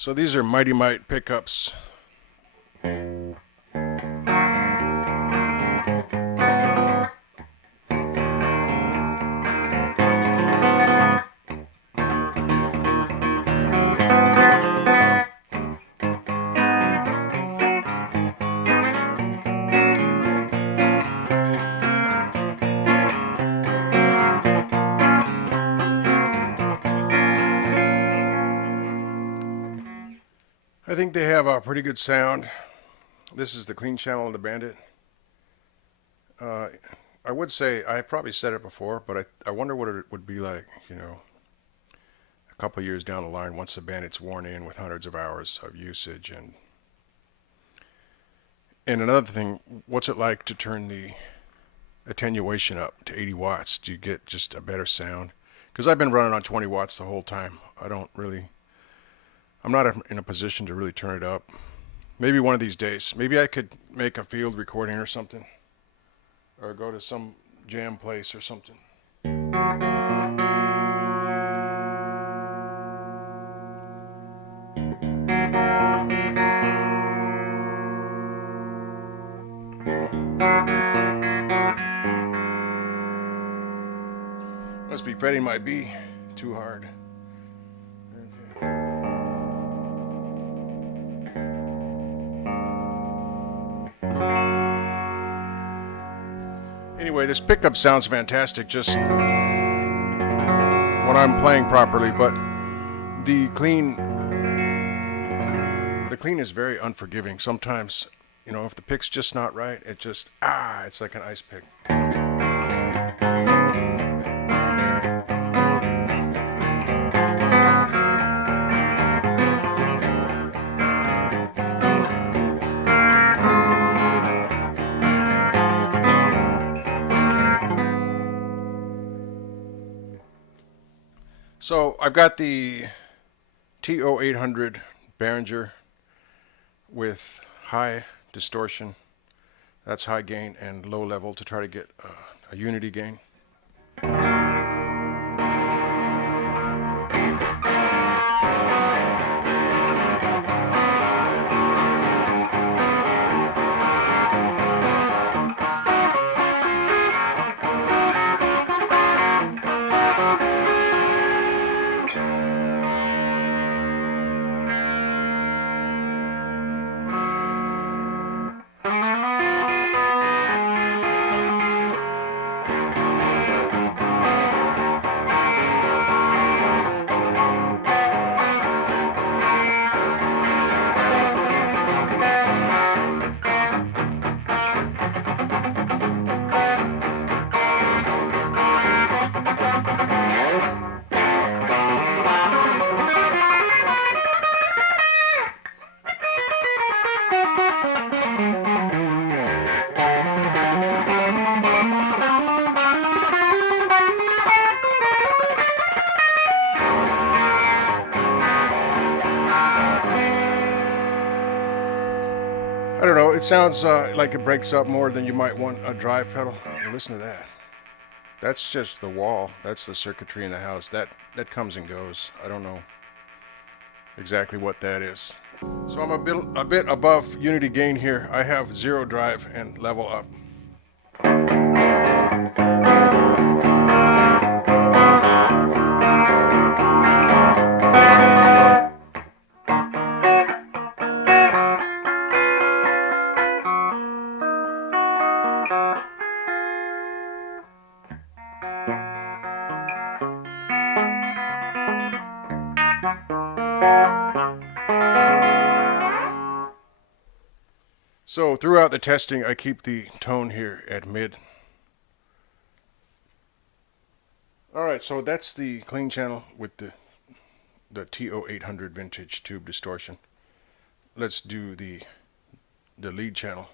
So these are Mighty Mite pickups. I think they have a pretty good sound. This is the clean channel of the Bandit. I would say, I probably said it before, but I wonder what it would be like, you know, a couple of years down the line once the Bandit's worn in with hundreds of hours of usage. And another thing, what's it like to turn the attenuation up to 80 watts? Do you get just a better sound? Because I've been running on 20 watts the whole time. I'm not in a position to really turn it up. Maybe one of these days. Maybe I could make a field recording or something. Or go to some jam place or something. Must be fretting my B too hard. Anyway, this pickup sounds fantastic just when I'm playing properly, but the clean is very unforgiving. Sometimes, you know, if the pick's just not right, it just, it's like an ice pick. So I've got the TO800 Behringer with high distortion, that's high gain, and low level to try to get a unity gain. I don't know, it sounds like it breaks up more than you might want a drive pedal. Listen to that. That's just the wall. That's the circuitry in the house. That comes and goes. I don't know exactly what that is. So I'm a bit above unity gain here. I have 0 drive and level up. So throughout the testing, I keep the tone here at mid. Alright, so that's the clean channel with the TO800 vintage tube distortion. Let's do the lead channel.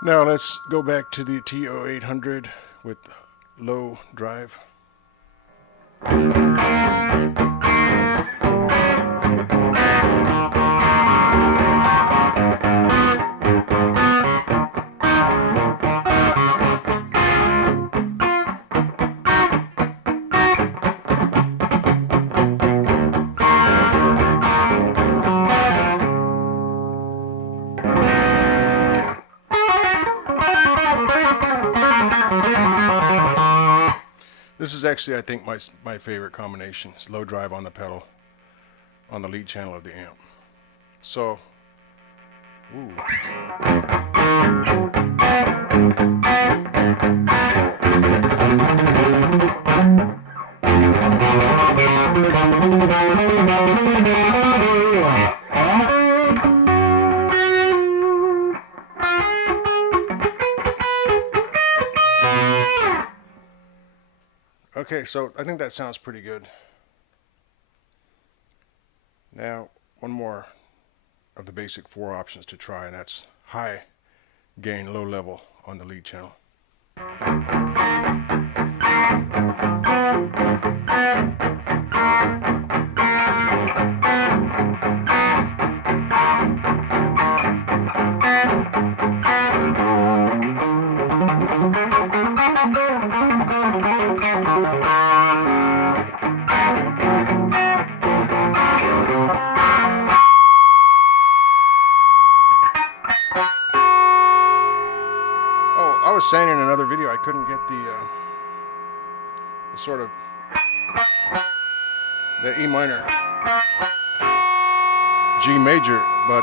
Now let's go back to the TO800 with low drive. This is actually, I think, my favorite combination. It's low drive on the pedal on the lead channel of the amp. So, ooh. Okay, so I think that sounds pretty good. Now, one more of the basic 4 options to try, and that's high gain, low level on the lead channel. I was saying in another video I couldn't get the sort of the E minor G major, but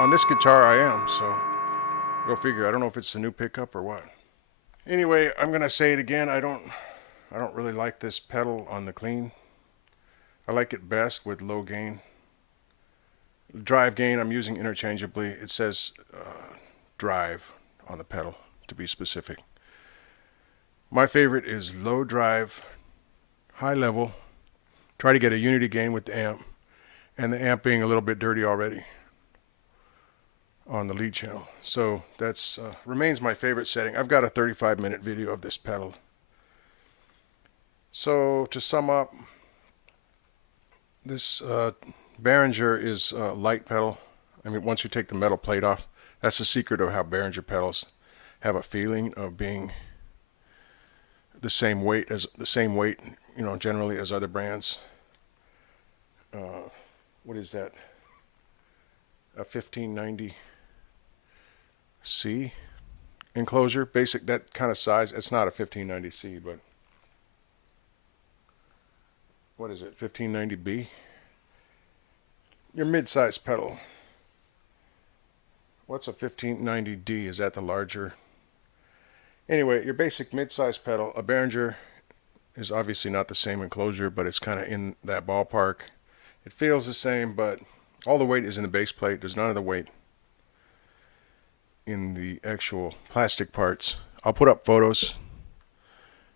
on this guitar I am, so go figure. I don't know if it's the new pickup or what. Anyway, I'm gonna say it again. I don't really like this pedal on the clean. I like it best with low gain. Drive gain I'm using interchangeably. It says drive on the pedal, to be specific. My favorite is low drive, high level. Try to get a unity gain with the amp, and the amp being a little bit dirty already on the lead channel. So that's remains my favorite setting. I've got a 35-minute video of this pedal. So to sum up, this Behringer is a light pedal. I mean, once you take the metal plate off, that's the secret of how Behringer pedals have a feeling of being the same weight, you know, generally as other brands. What is that? A 1590C enclosure, basic, that kind of size. It's not a 1590C, but what is it? 1590B. Your mid-size pedal. What's a 1590D? Is that the larger? Anyway, your basic mid-size pedal. A Behringer is obviously not the same enclosure, but it's kind of in that ballpark. It feels the same, but all the weight is in the base plate. There's none of the weight in the actual plastic parts. I'll put up photos,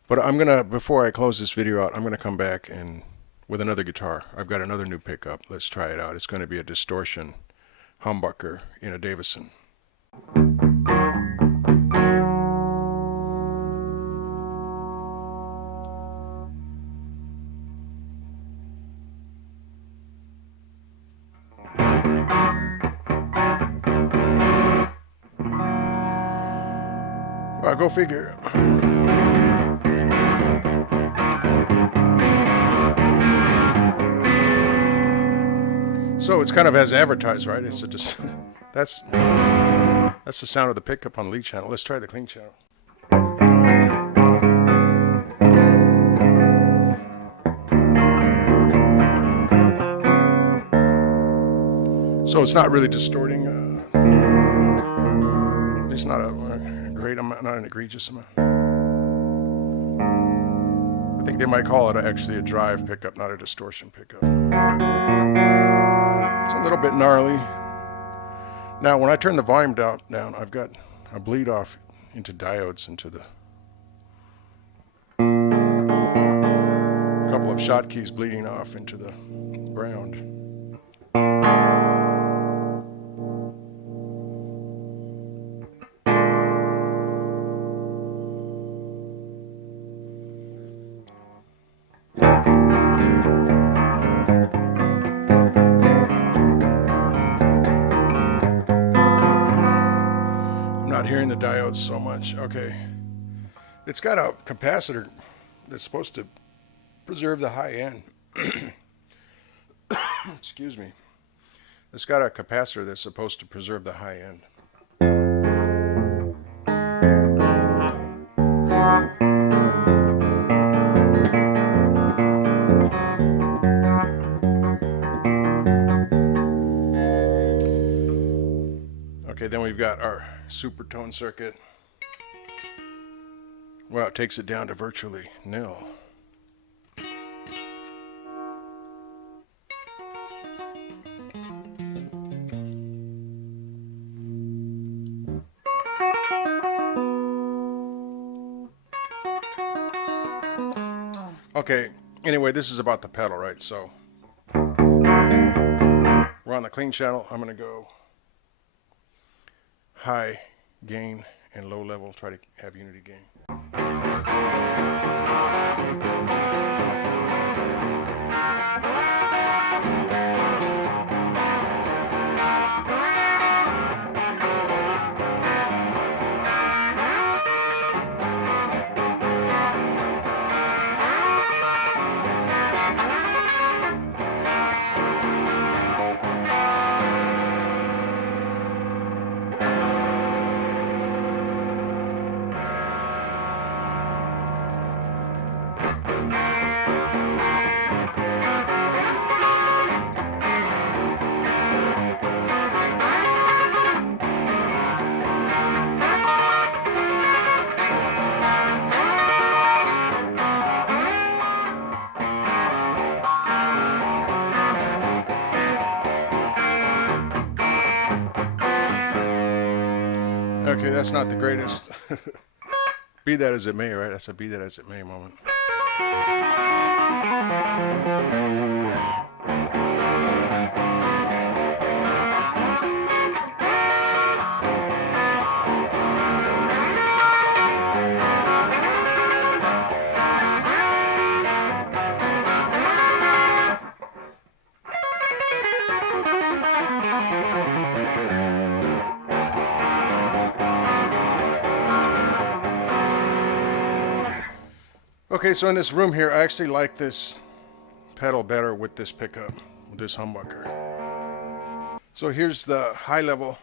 but I'm gonna, before I close this video out, I'm gonna come back and with another guitar. I've got another new pickup. Let's try it out. It's going to be a distortion humbucker in a Davison. Well, go figure. So it's kind of as advertised, right? It's just that's the sound of the pickup on the lead channel. Let's try the clean channel. So it's not really distorting. It's not a great amount, not an egregious amount. I think they might call it actually a drive pickup, not a distortion pickup. It's a little bit gnarly. Now, when I turn the volume down, I've got a bleed off into diodes into the couple of shot keys bleeding off into the ground. Hearing the diodes so much. Okay, it's got a capacitor that's supposed to preserve the high end. Excuse me. It's got a capacitor that's supposed to preserve the high end. Okay, then we've got our super tone circuit. Wow, it takes it down to virtually nil. Okay, anyway, this is about the pedal, right? So we're on the clean channel. I'm going to go high gain and low level, try to have unity gain. Okay, that's not the greatest. Be that as it may, right? That's a be that as it may moment. Okay, so in this room here, I actually like this pedal better with this pickup, with this humbucker. So here's the high level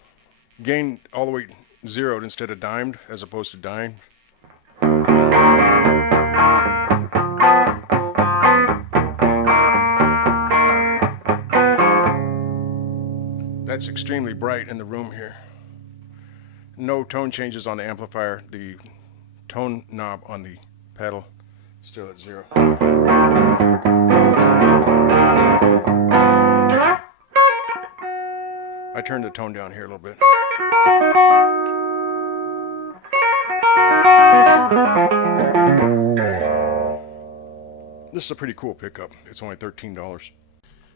gain all the way zeroed instead of dimed, as opposed to dimed. That's extremely bright in the room here. No tone changes on the amplifier. The tone knob on the pedal still at 0. I turned the tone down here a little bit. This is a pretty cool pickup. It's only $13.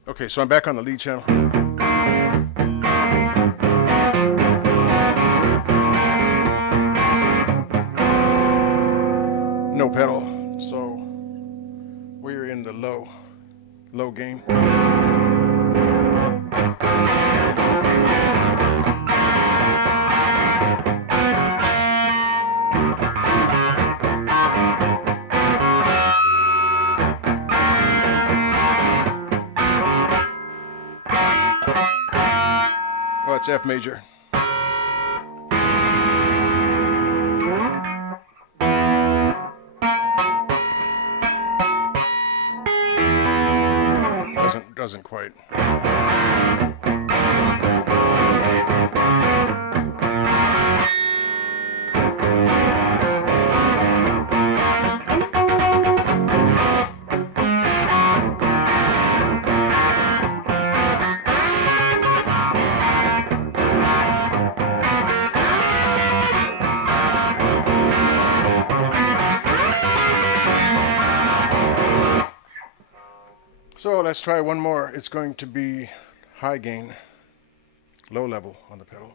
Okay, so I'm back on the lead channel. No pedal. So we're in the low gain. Well, it's F major. Doesn't quite. So let's try one more. It's going to be high gain, low level on the pedal.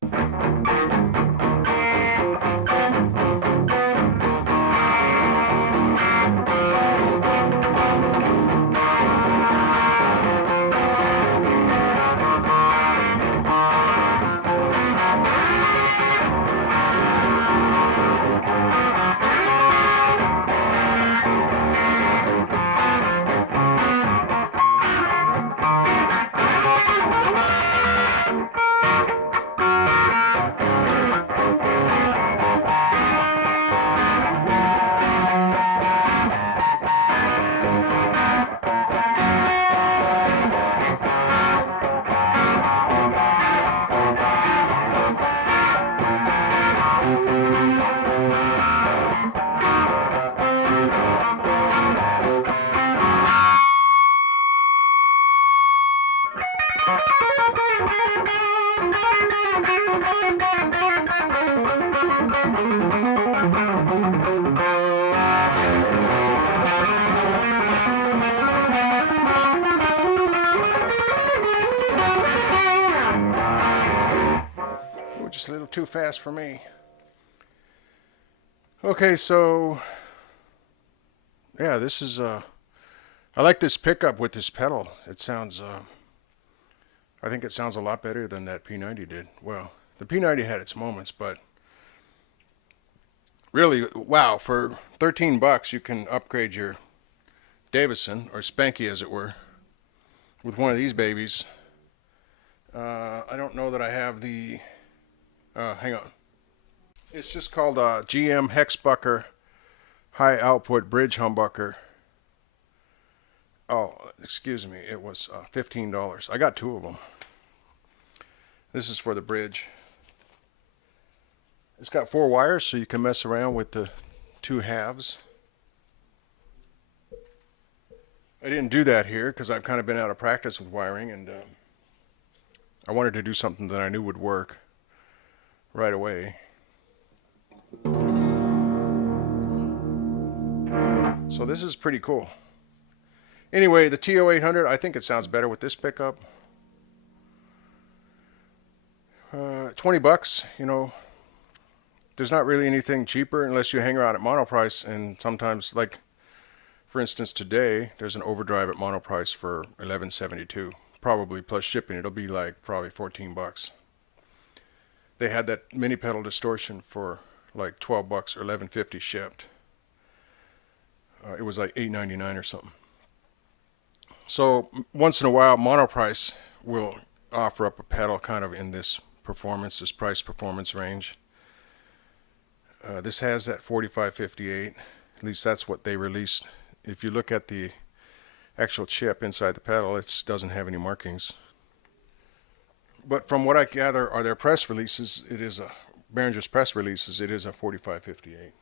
Oh, just a little too fast for me. Okay, so yeah, this is I like this pickup with this pedal. It sounds I think it sounds a lot better than that P90 did. Well, the P90 had its moments, but really, wow, for 13 bucks you can upgrade your Davison, or Spanky as it were, with one of these babies. I don't know that I have the hang on. It's just called GM Hexbucker High Output Bridge Humbucker. Oh, excuse me, it was $15. I got two of them. This is for the bridge. It's got 4 wires, so you can mess around with the 2 halves. I didn't do that here because I've kind of been out of practice with wiring, and I wanted to do something that I knew would work right away. So this is pretty cool. Anyway, the TO800, I think it sounds better with this pickup. 20 bucks, you know, there's not really anything cheaper unless you hang around at Monoprice, and sometimes, like for instance today, there's an Overdrive at Monoprice for $11.72, probably plus shipping. It'll be like probably 14 bucks. They had that mini pedal distortion for like 12 bucks or $11.50 shipped. It was like $8.99 or something. So once in a while, Monoprice will offer up a pedal kind of in this price performance range. This has that 4558. At least that's what they released. If you look at the actual chip inside the pedal, it doesn't have any markings. But from what I gather are their press releases, it is a Behringer's press releases. It is a 4558.